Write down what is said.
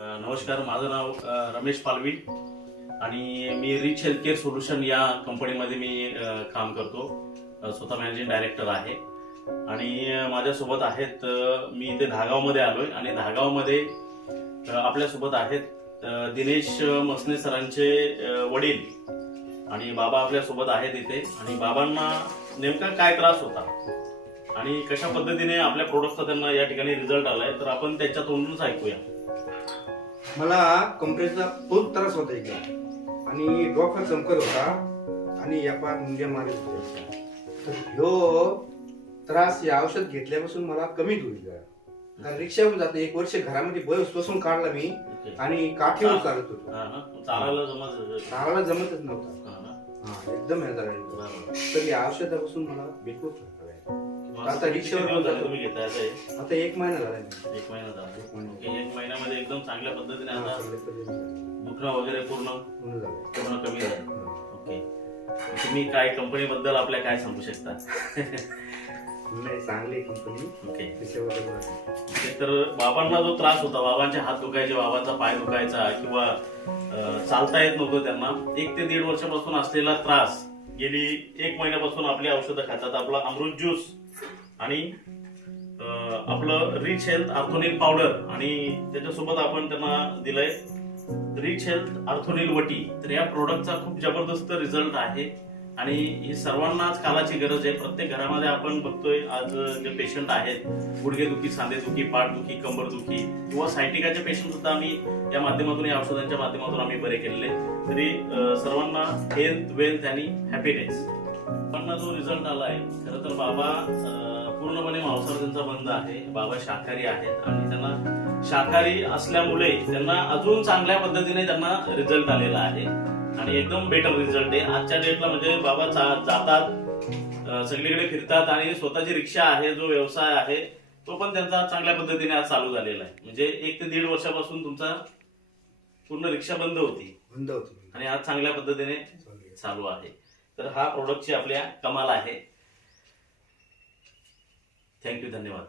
नमस्कार, माझं नाव रमेश पालवी आणि मी रिच हेल्थ केअर सोल्युशन या कंपनीमध्ये मी काम करतो. स्वतः मॅनेजिंग डायरेक्टर आहे आणि माझ्यासोबत आहेत, मी इथे धागावमध्ये आलोय आणि धागावमध्ये आपल्यासोबत आहेत दिनेश मसने सरांचे वडील आणि बाबा आपल्यासोबत आहेत इथे. आणि बाबांना नेमका काय त्रास होता आणि कशा पद्धतीने आपल्या प्रोडक्टचा त्यांना या ठिकाणी रिझल्ट आलाय, तर आपण त्याच्या तोंडूनच ऐकूया. मला कमरेचा खूप त्रास होता एकदम आणि डोका चमकत होता आणि या पार मुंग्या मारत होत्या. तर ह्यो त्रास या औषध घेतल्यापासून मला कमी होईल. कारण रिक्षावर जाते 1 वर्ष घरामध्ये बसून काढला मी आणि काठीवर चालत होतो. चालायला जमतच नव्हता. एकदम हे झालं. तर या औषधापासून मला बिलकुल फरक पडला. आता रिक्षावर तुम्ही घेताय आता 1 महिना झाला. 1 महिना झाला. 1 महिन्यामध्ये एकदम चांगल्या पद्धतीने आता दुखणं वगैरे पूर्ण कमी झालं. ओके, तुम्ही काय कंपनी बद्दल आपल्या काय सांगू शकता? नाही, चांगली कंपनी. ओके, तर बाबांना जो त्रास होता, बाबांचे हात दुखायचे, बाबांचा पाय दुखायचा किंवा चालता येत नव्हतं त्यांना, 1 ते 1.5 वर्षापासून असलेला त्रास गेली 1 महिन्यापासून आपली औषधं खातात. आपला अमृत ज्यूस आणि आपलं रिच हेल्थ आर्थोनिल पावडर आणि त्याच्यासोबत आपण त्यांना दिलंय रिच हेल्थ आर्थोनिल वटी. तर या प्रोडक्टचा खूप जबरदस्त रिझल्ट आहे आणि ही सर्वांनाच कालाची गरज आहे. प्रत्येक घरामध्ये आपण बघतोय आज जे पेशंट आहेत, गुडघेदुखी, सांधेदुखी, पाठदुखी, कंबरदुखी किंवा सायटिकाचे पेशंट सुद्धा आम्ही या माध्यमातून, या औषधांच्या माध्यमातून आम्ही बरे केलेले. तरी सर्वांना हेल्थ, वेल्थ आणि हॅपीनेस. पण जो रिझल्ट आलाय, खरं तर बाबा पूर्णपणे मांसाहार त्यांचा बंद आहे. बाबा शाकाहारी आहेत आणि त्यांना शाकाहारी असल्यामुळे त्यांना अजून चांगल्या पद्धतीने त्यांना रिझल्ट आलेला आहे आणि एकदम बेटर रिझल्ट आहे आजच्या डेटला. म्हणजे बाबा जातात, सगळीकडे फिरतात आणि स्वतःची रिक्षा आहे, जो व्यवसाय आहे तो पण त्यांचा चांगल्या पद्धतीने आज चालू झालेला आहे. म्हणजे 1 ते 1.5 वर्षापासून तुमचा पूर्ण रिक्षा बंद होती आणि आज चांगल्या पद्धतीने चालू आहे. तर हा प्रोडक्टची आपल्या कमाल आहे. थँक्यू, धन्यवाद.